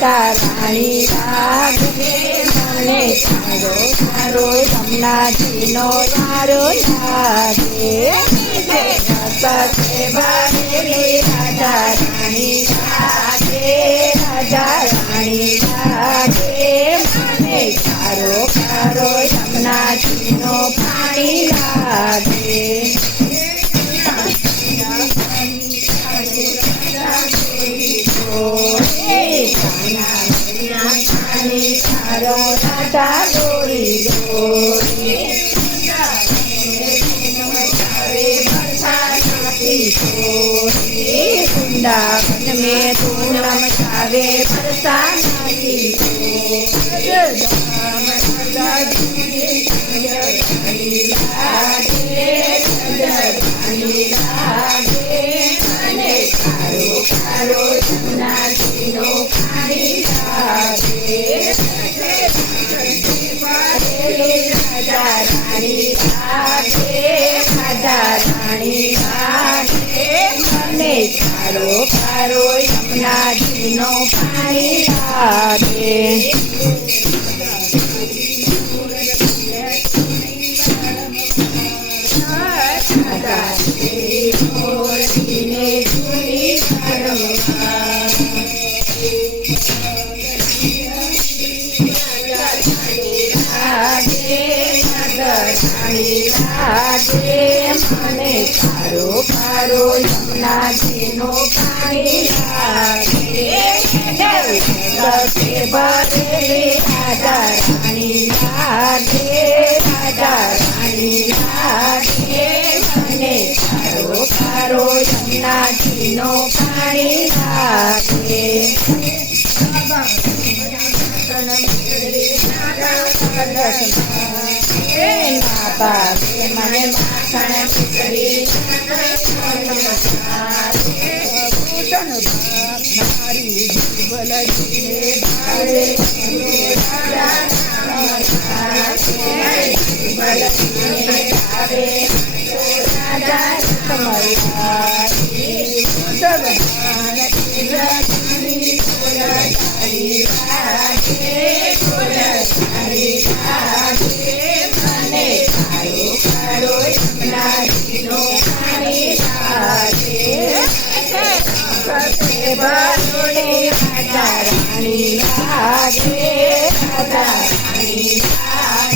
રાધા રાણી લાગે મને તારો તારો યમુનાજીનો યારો લાગે રસતે ભરેલી રાધા રાણી લાગે રાધા રાણી લાગે મને તારો તારો યમુનાજીનો પાણી લાગે राधा डोरी डोरी वृंदावन में तू नमकावे बरसाती कारो कारो यमुनाजीनो पाणी लागे મને કારો કારો યમુનાજીનો પાણી લાગે રસે ભરેલી રાધા રાણી લાગે રાધા રાણી લાગે મને કારો કારો યમુનાજીનો પાણી લાગે મને માખણ ખીચડી મારી જીવલજીને ભાવે રાધા રાણી લાગે રાધા રાણી લાગે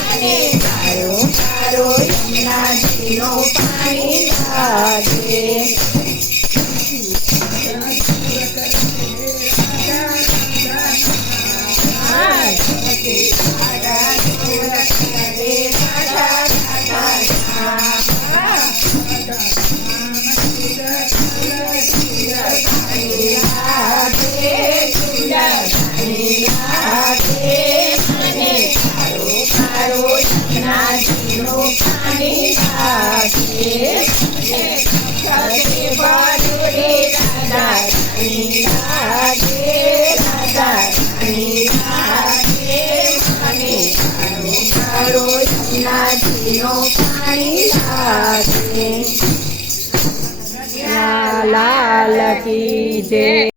મને તારો તારો યમુનાજીનો પાણી લાગે लाल की जय।